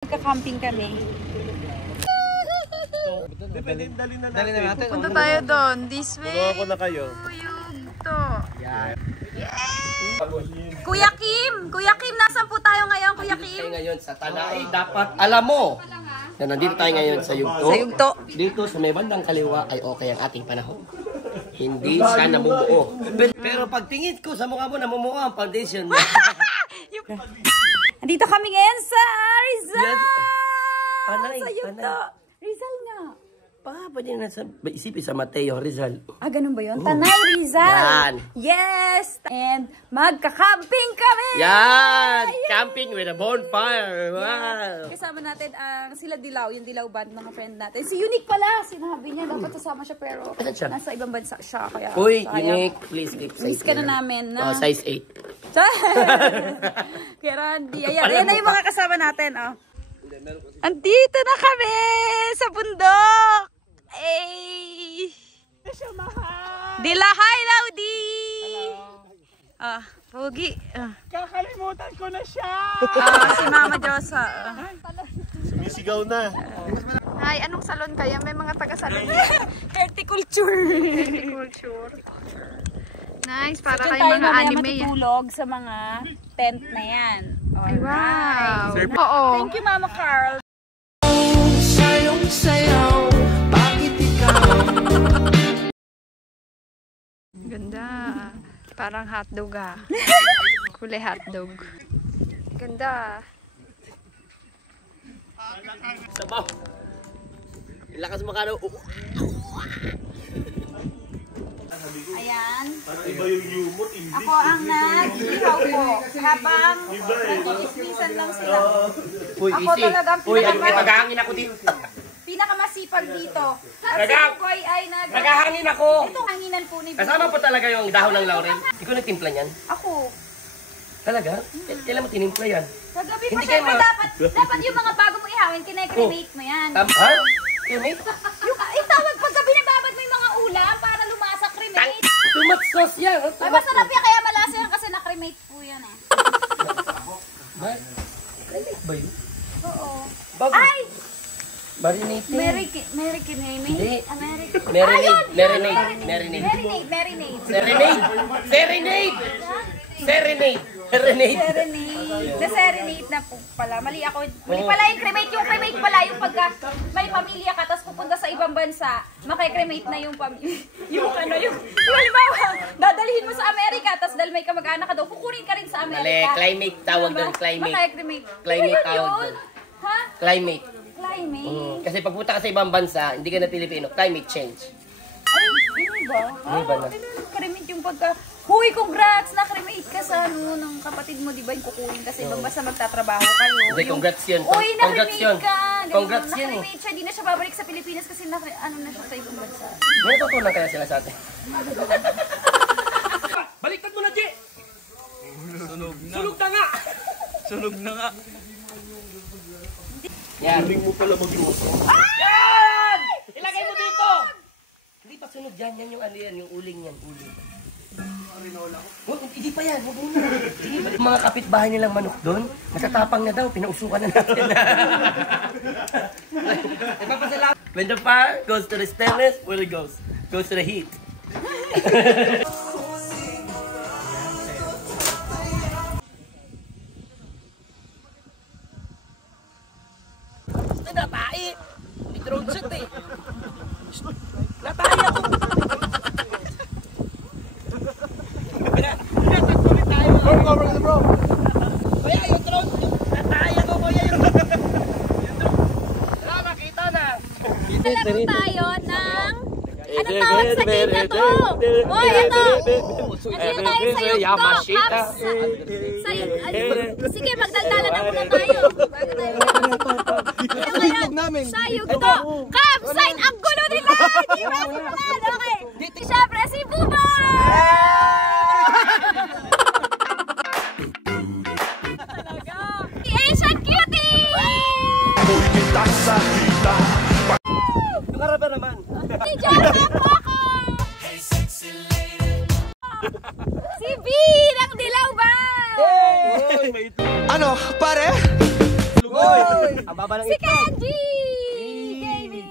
Magka-camping kami. Pwede dali na natin. Punta tayo doon. This way. Tulungan ko na kayo. Yugto. Yan. Kuya Kim, nasan po tayo ngayon, Kuya Kim? Tayo ngayon sa Tanay. Dapat alam mo na nandito tayo ngayon sa Yugto. Sa Yugto. Dito sa may bandang kaliwa ay okay ang ating panahon. Hindi siya namumuo. Pero pagtingin ko sa mukha mo, namumuo ang foundation mo. Andito kami ngayon sa Rizal! Yes. Tanay, Sa Yugto. Tanay. Rizal nga. Pwede na isipin sa Mateo Rizal. Ah, ganun ba yun? Tanay, Rizal. Yan. Yes! And magka-camping kami! Yan! Camping with a bonfire. Wow! Kasama natin ang sila Dilaw, yung Dilaw band, mga friend natin. Si Unique pala, sinabi niya, dapat sasama siya pero nasa ibang bansa siya. Kaya, Uy, sayang. Unique, please keep size. Miss ka na namin. Na. Size 8. Kaya Randy, ayan na yung mga kasama natin. Oh. Andito na kami sa bundok. Ay! Dila, hi, Laudi! Ah, Pogi. Kakalimutan ko na siya! Si Mama Josa. Sumisigaw na. Hi, anong salon kaya? May mga taga-salon. Horticulture. Nice, para kayo mga anime. Matutulog sa mga tent na yan. Wow. Oo. Thank you, Mama Carl. Sayong-sayaw, bakit ikaw? Ganda. Parang hotdog ah. Kulay hotdog. Ganda. Sabaw. Lakas mo ka daw. Ayan. Iba yung humor, hindi. Ako ang nag-ihaw po. Habang nag-ismisan lang sila. Uy, Ako talagang tagahangin ako dito. pinakamasipag dito. At si Koy ay Nagahangin ako. Itong hanginan po ni Kasama po talaga yung dahon ng laurel. Ikaw nagtimpla niyan? Ako. Talaga? Kailan mo tinimpla yan? Kagabi pa Hindi syempre kayo dapat yung mga bago mo ihawin, kine-cremate mo yan. Ha? Cremate? Yung tawag paggabi na babad mo yung mga ulam para lumasa cremate. Too much sauce yan. Ay, masarap yan kaya malasa yan kasi na-cremate po yan eh. Cremate ba yun? Oo. Bago. Ay! Marinating. American Hindi. American. Marinade. Na-serenade na po pala. Mali ako. Mali pala yung cremate. Yung cremate pala yung pagka may pamilya ka tapos pupunta sa ibang bansa, makikremate na yung pamilya. Yung halimbawa, dadalhin mo sa Amerika tapos dahil may kamag-anak ka daw, kukunin ka rin sa Amerika. Mali, climate tawag doon, climate. Makikremate. Climate tawag doon. Ha? Climate. Climate. Kasi pagpunta ka sa ibang bansa, hindi ka na Pilipino. Climate change. Ay, hindi ba? Hindi ba na? Cremate yung pagka... Huy, congrats! Na-cremate ka sa ng kapatid mo, di ba? Yung kukunin kasi ibang basta magtatrabaho kayo. Hindi, congrats yun. Uy, Congrats yun. na-cremate ka! Congrats yun eh. Na-cremate siya, di na siya babalik sa Pilipinas kasi na siya sa ibang bansa. May natutunan kaya sila sa atin. Baliktad mo na, G! Sunog na nga! Sunog na nga. Yan. Huling mo pala mag-iwas. Yan! Ilagay mo dito! Hindi pa sunog yan. Yan yung ano yan. Yung uling yan. Uling. Hindi pa yan. Yung mga kapitbahay nilang manok doon, natatapang na daw. Pinausukan na natin. When the fire goes to the stainless, where it goes? Goes to the heat. Natai! Hindi drone shot eh. Natai ako! Cover the bro! Kuya, yung drone! Natai ako, kuya! Yung drone! Wala, makita na! Nalaro tayo ng... Anong tawag sa game na to? Hoy, ito! Ano tayo sa Yugto? Sige, magdaldalan na muna tayo. Bago tayo. Sa Yugto. Campsite! Ang gulo nila! Di ba simulan? Okay. Siyempre, si Bubay! Si Asian Cutie! Yung harap naman. Si Joseph po ako! Si B ng Dilaw ba? Ano, pare? Lugoy! baba ng Si itlog. Kenji! Gaming!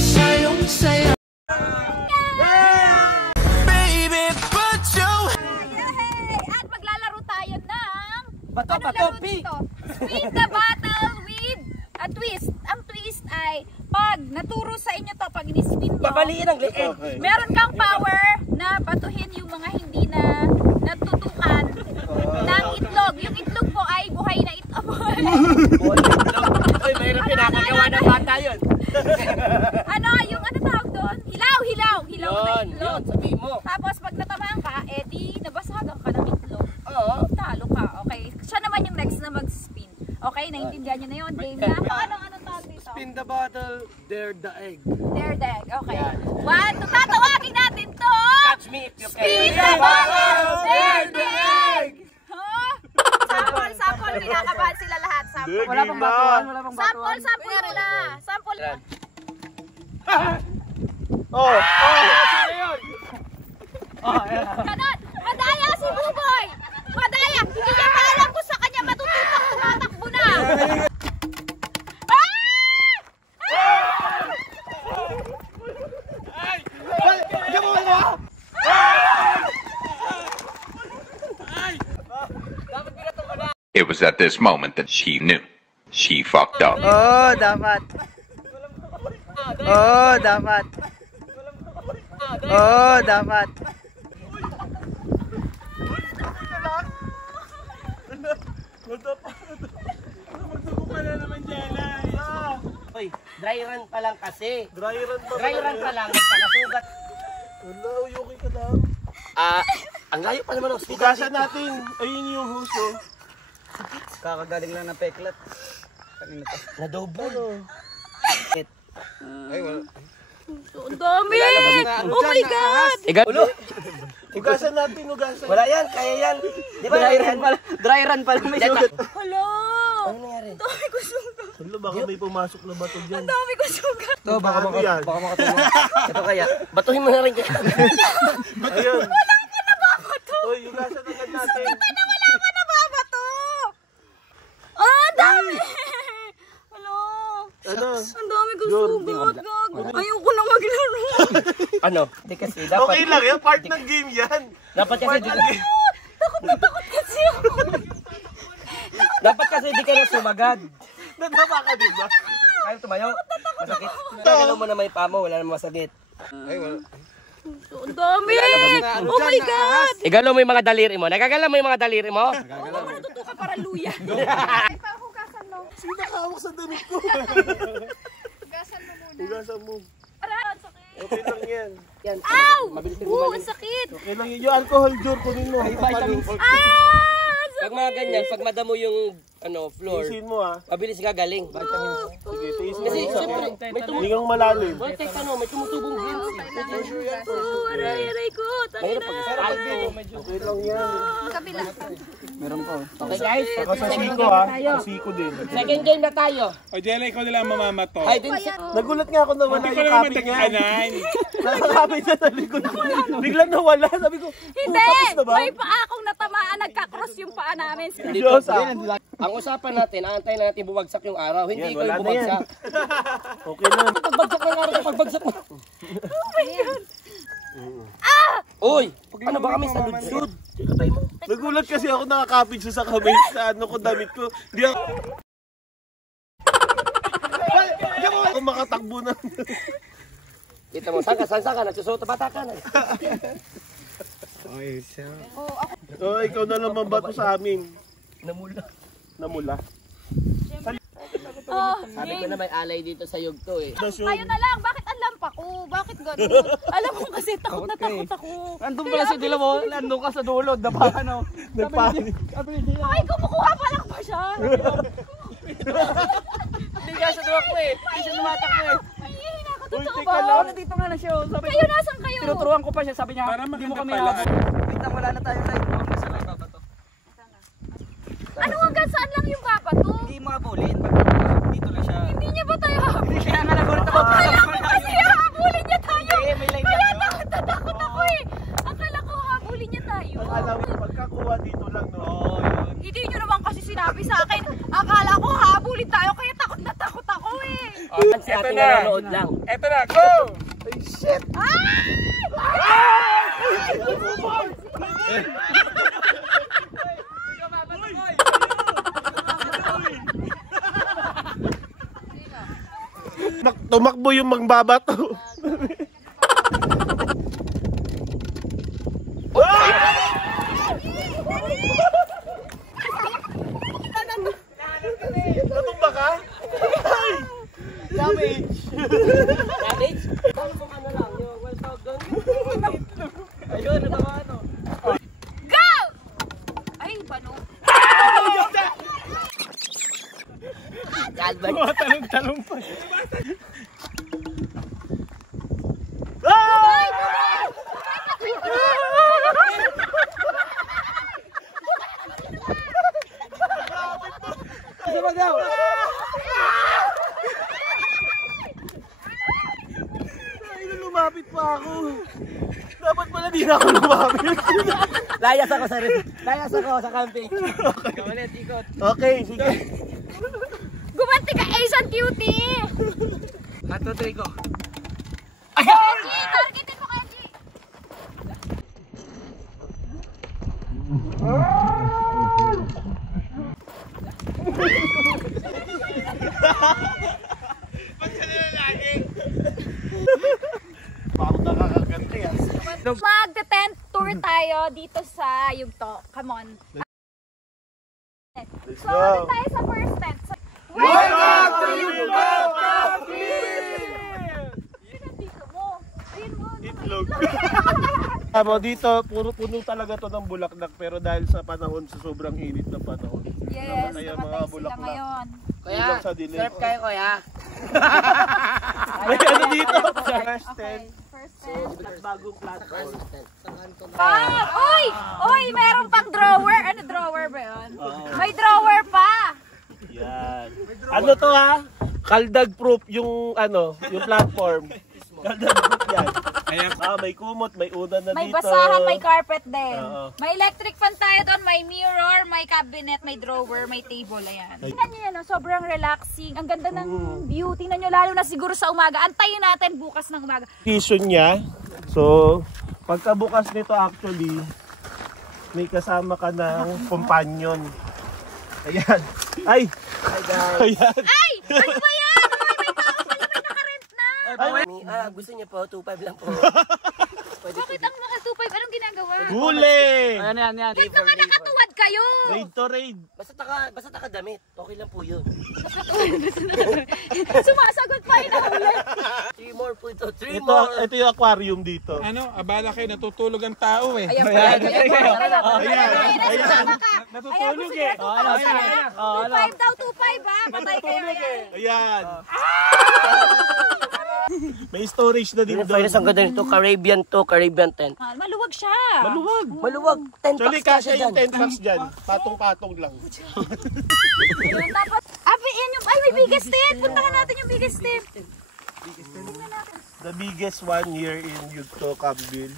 sayong saya. Baby, put your Yay! At maglalaro tayo ng... Bato, Ano bato, laro pi. dito? Spin the battle with a twist. Ang twist ay pag naturo sa inyo to, pag in-spin mo, Babaliin ang leeg. meron kang power na batuhin yung mga hindi na natutukan ng itlog. Yung itlog mo ay buhay na itlog. Uy, mayroon pinakagawa ng bata yun. Ano, yung ano tawag doon? Hilaw na Yun, itlog. yun, sabihin mo. Tapos pag natamaan ka, edi nabasagan ka ng itlog. Oo. Talo ka, okay. Siya naman yung next na mag-spin. Okay, naintindihan nyo na yun, game na. Ano tawag dito? Spin the bottle, dare the egg. Dare deck, okay. Yan. One, tatawagin natin to! Catch me if you can. Spin the bottle, dare the egg! Huh? Sample, kinakabahan sila lahat. Sample. Wala pang batuan. Sample muna. Sample. Oh! Ganon! Madaya si Buboy! Madaya! Hindi niya maalam kung sa kanya matutupak tumatakbo na! It was at this moment that she knew. She fucked up. Oh, dapat. Oh, dapat. Oh, dapat. Uy, dry run pa lang kasi. Dry run pa. Dry run pa lang, nagpakasugat. Wala, okay ka lang. Ang layo pa naman ng hospital. Hugasan natin. Ayun yung huso. Kakagaling lang ng peklat. Nadobo. Ang dami! Oh my God! Ulo. Hugasan natin, hugasan. Wala yan, kaya yan. Di ba? Dry run pala may sugat. Hala! Ano nangyari? Ang dami ko sugat! Wala, baka may pumasok na bato dyan. Ang dami ko sugat! To, baka yan? makatulong. Ito kaya, batuhin mo na rin kaya. Ba't yun? Wala pa nababato! Uy, hugasan agad natin. Wala pa nababato! Oh, ang dami! Hala! Ano? Ang dami ko Yun, sugat! Gago! Ayoko na maglaro! Ano? Hindi kasi, dapat. Okay lang yan, part ng game yan. Dapat kasi, Part ng game. Takot na takot kasi ako! dapat kasi di ka na sumagad. Nadama ka, di ba? Kaya tumayo. Masakit. Gagalaw mo na may pamo, wala namang masakit. Ang dami! Oh my God! Igalaw mo yung mga daliri mo. Nagagalaw mo yung mga daliri mo? Oo, natutuka para luya. Hugasan mo. Sino nakahawak sa damit ko? Hugasan mo muna. Hugasan mo. Aray, ang sakit. Okay lang yan. Yan. Ow! Mabilis na Oo, gumaling. ang sakit. Okay lang yun. Yung alcohol, Jor, kunin mo. Pag mga ganyan, pag madamo yung floor, Tiisin mo, ha. mabilis gagaling. Sige, tiisin mo. Kasi siyempre, may Hindi kang malalim. well, kahit ano, may tumutubong veins. Oo, aray ko. Mahirap pag Okay lang yan. Kabila. Okay guys, Saka sa siko, ha. Sa siko din. second game na tayo. O, Jella, ikaw nila ang mamamato. Ay, din Nagulat nga ako na wala Hindi ko yung naman kapit niya. tag-anan. Nakakapit na sa likod ko. Biglang nawala. Sabi ko, Hindi! tapos na ba? May paa akong natamaan. Nagka-cross yung paa namin. Diyos, ha. Ang usapan natin, aantayin natin bumagsak yung araw. Hindi Yan, ikaw wala yung na yan. bumagsak. Okay na. Pagbagsak ng araw, pagbagsak mo. Oh my God! Uy, ano ba kami sa ludsud? Nagulat kasi ako nakakapit siya sa kamay sa ano ko damit ko. Di ako... Di ako makatakbo na. Kita mo, saan ka? Nagsusuot na bata ka na. Oh, ikaw na lang mambato sa amin. Namula. Namula. Oh, Sabi ko na may alay dito sa yugto eh. kayo na lang. Bakit ang lampa ko? Bakit gano'n? Alam mo kasi takot na takot ako. Nandun pala si Dila mo, nandun ka sa dulo, dapa ano. Nagpanik. Ay, kumukuha pa lang pa siya. Hindi ka sa dulo ko eh. Hindi siya lumatakbo eh. Ay, hihina ko. Uy, Totoo teka ba? lang. Nandito nga na siya. Sabi Kayo, nasan kayo? tinuturuan ko pa siya, sabi niya, Para hindi mo kami maganda pala. Wait lang, wala na tayo live. Ano hanggang saan lang yung babato? Hindi makabulin, dito lang siya. Hindi niya ba tayo habulin? Hindi kaya nga nagulat ako. Akala ko kasi habulin niya tayo. May live Kaya yan. takot ako eh. Akala ko habulin niya tayo. Alam mo, pagkakuha dito lang, no? Oo, yun. Hindi nyo naman kasi sinabi sa akin. Akala ko habulin tayo kaya takot na takot ako eh. Sa ating nanonood lang. Eto na, go! Tumakbo yung magbabato. Natumba ka? Ay! Damage! Damage? Ano lang, yung well done. Ayun, natawa ano. Go! Ay, bano. Calvert. Talong pa. Sumagaw! Ay, lumapit pa ako. Dapat pala di na ako lumapit. Layas ako sa camping. Ikaw ulit, ikot. Okay, sige. Gumanti ka, Ace and Cutie! 1, 2, 3, go. Targetin mo kasi. Bakit nakakaganti ah? Mag-tent tour tayo dito sa Yugto. Come on. Let's So, go. dito tayo sa first tent. Welcome to Yugto Dito mo. Ayun mo. Itlog. Amo dito, puro puno talaga to ng bulaklak pero dahil sa panahon, sa sobrang init ng panahon. Yes, namatay ang namatay mga sila bulaklak. ngayon. Kulang sa dilim. Surf kayo, kuya. May ano dito? Sa Okay, first tent. first tent. Bagong platform. Ah! Uy! Uy! Meron pang drawer. Ano drawer ba yun? May drawer pa! Yan. Ano to ha? Kaldag proof yung ano, yung platform. Kaldag proof yan. May kumot, may unan na May dito. basahan, may carpet din. Oo. May electric fan tayo doon, may mirror, may cabinet, may drawer, may table. Ayan. Tingnan nyo yan, oh, sobrang relaxing. Ang ganda ng view. Tingnan nyo, lalo na siguro sa umaga. Antayin natin bukas ng umaga. Vision niya. So, pagkabukas nito actually, may kasama ka ng companion. Ayan. Ay! Ayan. Ay! Ano ba yan? Uy, may tao pala, may nakarent na. Gusto niyo po, 2.5 lang po. Bakit ang mga 2.5? Anong ginagawa? Huli! Ayan, yan, yan. Ba't naman nakatuwad kayo? Raid to raid. Basta nakadamit. Okay lang po yun. Sumasagot pa yun ulit. 3 more po ito. 3 Ito, more. ito yung aquarium dito. Ano, abala kayo, natutulog ang tao eh. Ayan pala. Ayan. Natutulog eh. 2.5 daw, 2.5 ha. Patay kayo. Ayan. May storage na din Yung doon. finance ang ganda nito, Caribbean tent. Maluwag siya. Maluwag. Maluwag, 10 Actually, packs kasya kasi yung dyan. 10 packs dyan. Patong-patong lang. Tapos, yan yung, ay may biggest tent. Puntahan natin yung biggest tent. The biggest one here in Yugto, Cambil.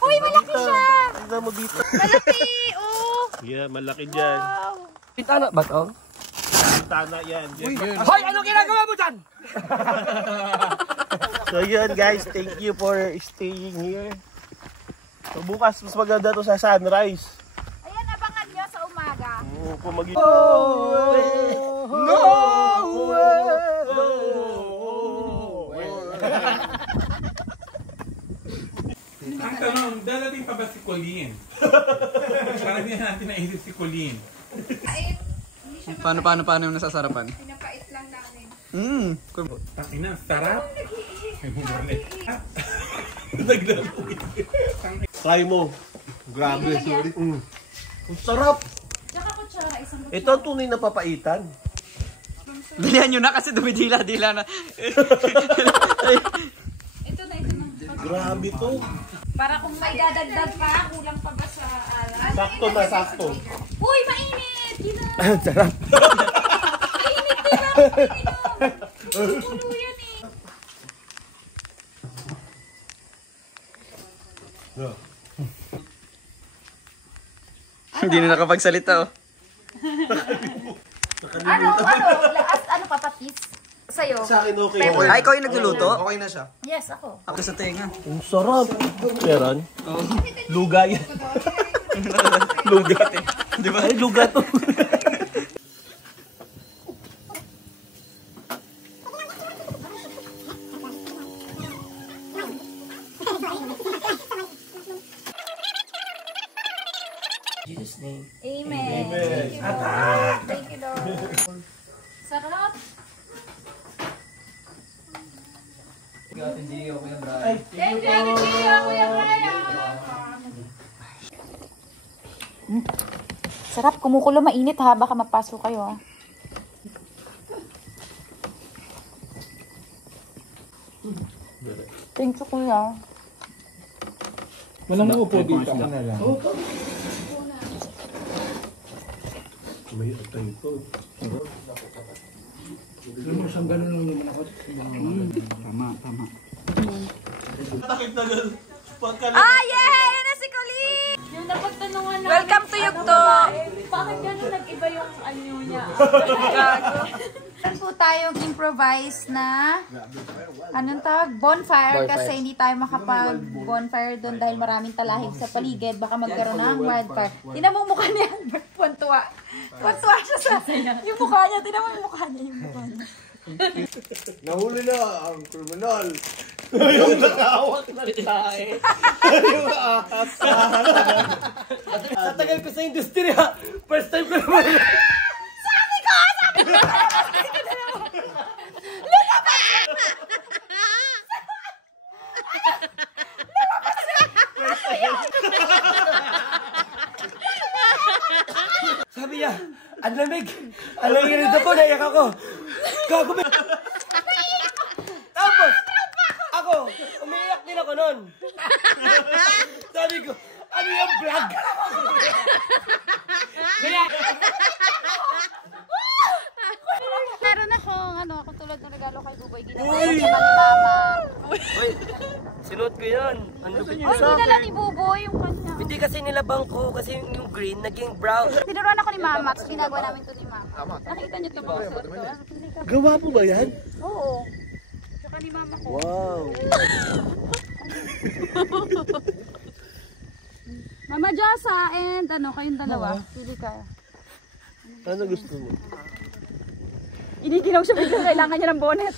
Uy, malaki siya. Tignan mo dito. Malaki, oh. Yeah, malaki dyan. Wow. Pintana ba to? Tana yan. Hoy, ano ginagawa mo dyan? So yun guys, thank you for staying here. So bukas, mas maganda to sa sunrise. Ayan, abangan nyo sa umaga. Kung mag- Ang tanong, darating pa ba si Colleen? Parang hindi natin naisip si Colleen. Paano yung nasasarapan? Pinapait lang namin. Takina, sarap. May bumalik. Naglaro. Try mo. Grabe, sorry. Ang sarap. Tsaka kutsara, isang Ito ang tunay na papaitan. Bilihan nyo na kasi dumidila-dila na. Ito na. Grabe to. Para kung may dadagdag pa, kulang pa ba sa alas? Sakto na, sakto. Uy, mainit! Gina! Sarap. Mainit din ako! Pulo yan eh. Hindi na nakapagsalita oh. Ano papatis? Sa'yo? Sa akin okay. Ay, ikaw yung nagluluto? Okay na siya. Yes, ako. Ako sa tenga. Ang sarap. Meron? Luga yan. Lugat eh. Di ba? Ay, luga to. Jesus name. Amen. Thank you, Lord. Thank you, Lord. Sarap. Thank you, Kuya Brian. Sarap, kumukulo, mainit ha. Baka mapasok kayo ha. Thank you, Kuya. Walang upo dito. Ako na lang. May atay ito. Takip na gano'n. Ah, yeah! Yan na si Colleen! Yung napagtanungan na. Welcome to Yugto! Bakit gano'n nag-iba yung anyo niya? Meron po tayong improvise na anong tawag? Bonfire kasi hindi tayo makapag-bonfire doon dahil maraming talahib sa paligid. Baka magkaroon ng wildfire. Tinan mo mukha niya. Puwan-tuwa. Puwan-tuwa siya sa yung mukha niya. Tinan mo yung mukha niya. Yung mukha niya. Nahuli na ang kriminal. Yung nakahawak ng tae. Yung ahas. Sa tagal ko sa industriya, first time ko naman. Sabi ko! Sabi niya, ang lamig. Ang lamig ko, naiyak ako. Gago ba? Tapos, ako, umiiyak din ako nun. Sabi ko, ano yung vlog? Meron akong ako tulad ng regalo kay Buboy. Ginawa ko ni Mama. Uy, sinuot ko yan. Ano ba Ay, dinala ni Buboy yung kanya. Hindi kasi nilabang ko kasi yung green naging brown. Tinuruan ako ni Mama. Tapos ginagawa namin to ni Mama. Nakita niyo to ba? Gawa mo ba yan? Oo. Tsaka ni Mama ko. Wow. Mama Josa and kayong dalawa. Pili ka. Ano gusto mo? Iniginaw siya bigla. Kailangan niya ng bonnet.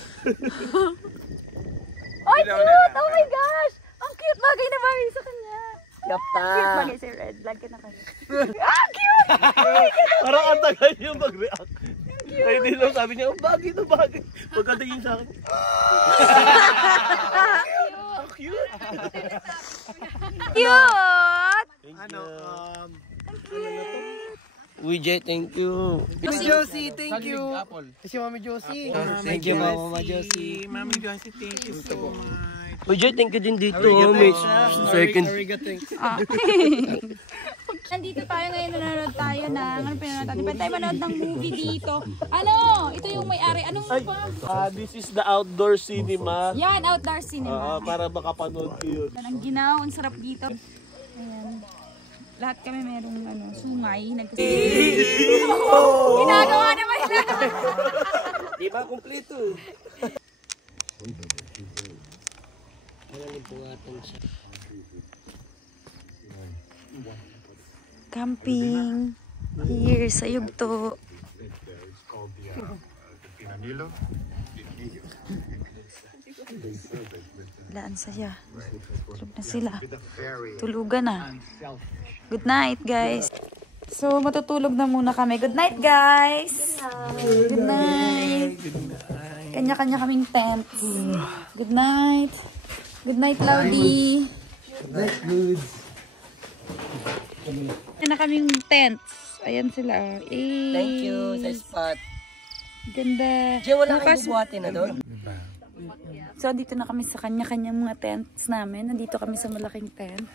Ay, cute! Oh my gosh! Ang cute! Bagay na bagay sa kanya. Yapta. Cute bagay si Red. Lagyan na kayo. Ah, cute! Parang ang tagal yung mag-react. Kaya din lang sabi niya, bagay na bagay. Pagkatingin sa akin. Cute! Cute! Ano? Widget, thank you. Mami Josie, thank you. Si Mami Josie. Thank you, Mama Josie. Mami Josie, thank you so much. Widget, thank you din dito. May second. Nandito tayo ngayon, nanonood tayo ng, pinanood natin? Pwede tayo manood ng movie dito. Ito yung may-ari. Anong pa? This is the outdoor cinema. Yan, outdoor cinema. Para makapanood ko yun. Ang ginaw, ang sarap dito. Ayan. Lahat kami merong sungay. Ginagawa naman nila. Di ba kumpleto? Camping. Here sa Yugto. Laan saya. Tulog na sila. Tulugan na. Good night, guys. So, matutulog na muna kami. Good night, guys. Good night. Kanya-kanya kaming tents. Good night. Good night, Laudy. Good night, good. Kanya na kaming tents. Ayan sila. Thank you sa spot. Ganda. Diyan wala kayong bubuhatin na doon? So, dito na kami sa kanya-kanyang mga tents namin. Nandito kami sa malaking tent.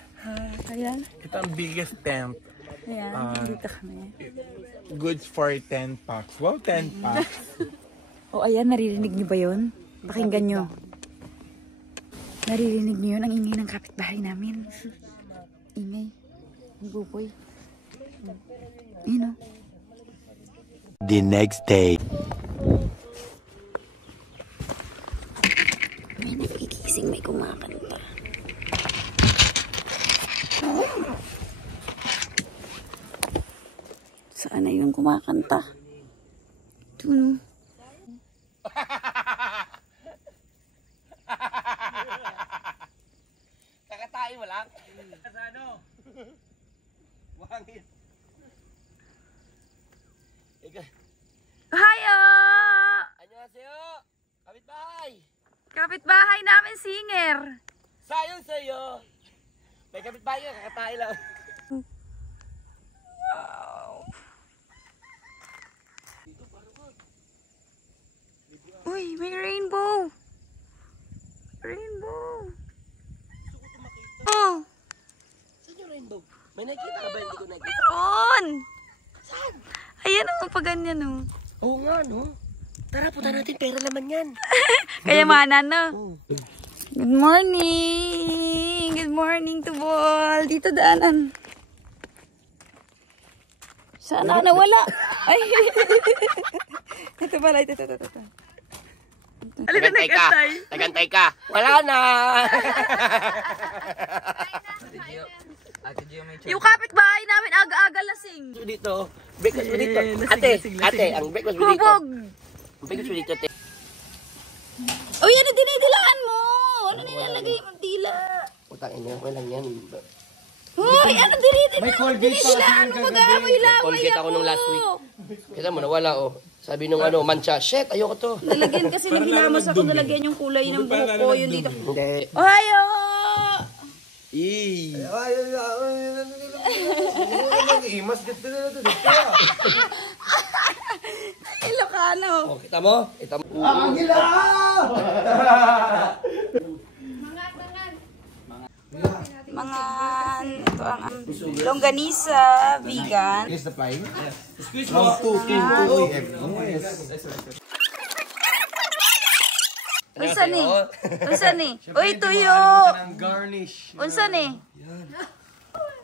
Ayan. Ito ang biggest tent. Ayan, dito kami. Goods for 10 packs. Wow, 10 packs. O, ayan, naririnig niyo ba yun? Pakinggan nyo. Naririnig niyo yun? Ang ingay ng kapitbahay namin. Ingay. Ang buboy. Yun o. The next day. May nagigising, may kumakanta. Saan na yung kumakanta? Ito no. Kakatain mo lang? Sa ano? Wangin. Hayo! Annyeonghaseyo! Kapitbahay! Kapitbahay namin singer. Sayon sa'yo! May kapitbahay ka, kakatain lang. Uy, may rainbow. Rainbow. Oh, Saan yung rainbow? May nakikita ka ba? Hindi ko nakikita. meron. Saan? Ayan o, pag ganyan o. Oo nga, no? Tara, punta natin. Pera naman yan. Kayamanan no? Good morning. Good morning to all. Dito daanan. Saan na nawala? Ay. Ito pala, ito. Alin na nag-antay? Nagantay ka. Wala na. Yung kapitbahay namin aga-aga lasing. Dito. Breakfast mo dito. Ate, ang breakfast mo dito. Hubog. Ang breakfast mo dito, ate. Uy, ano dinidilaan mo? Ano nilalagay mong dila? Utang ina, walang yan. Uy, ano dinidilaan mo? Mag-aamoy laway Colgate ako nung last week. Kita mo, nawala oh. Sabi nung ano, mancha, shit, ayoko to. Nalagyan kasi ng hinamos ako, nalagyan yung kulay ng buhok ko, yun dito. Hindi. Ohayo! Ilocano. Oh, kita mo? Kita mo. Mga, ito ang longganisa, vegan. Unsa ni? Unsa ni? Uy, tuyo! Unsa ni?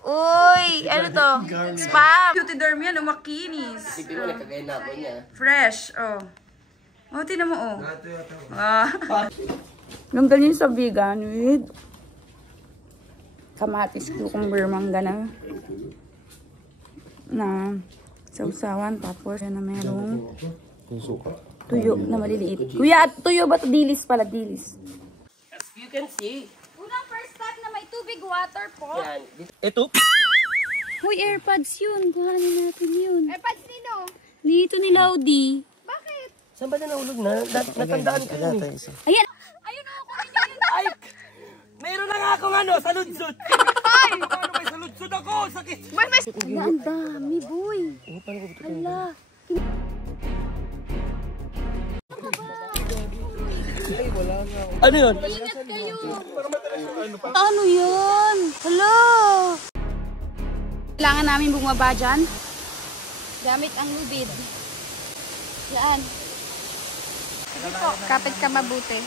Uy, ano to? Spam! Cutiderm yan, makinis. Hindi mo nakagay na ako niya. Fresh, oh. Oh, tinan mo, oh. Longganisa vegan with kamatis, cucumber, mangga na sausawan, tapos yan na merong tuyo na maliliit. Kuya, tuyo ba ito? Dilis pala, dilis. As you can see, Unang first step na may tubig, water po. yan. Ito. Uy, AirPods yun. Kuhanin natin yun. AirPods nino? Dito ni Laudi. Bakit? Saan ba na nahulog na? Natandaan ko yun eh. Ayan. Ayun o, kunin nyo yun. Ay! Mayroon na nga akong ano, saludsud. Ay! Paano may saludsud ako? Sakit! Ala, ang dami, boy. Hala. Ano yun? Ingat kayo. Ano yan? Hala. Kailangan namin bumaba dyan. Gamit ang lubid. Yan. Sige po, kapit ka mabuti.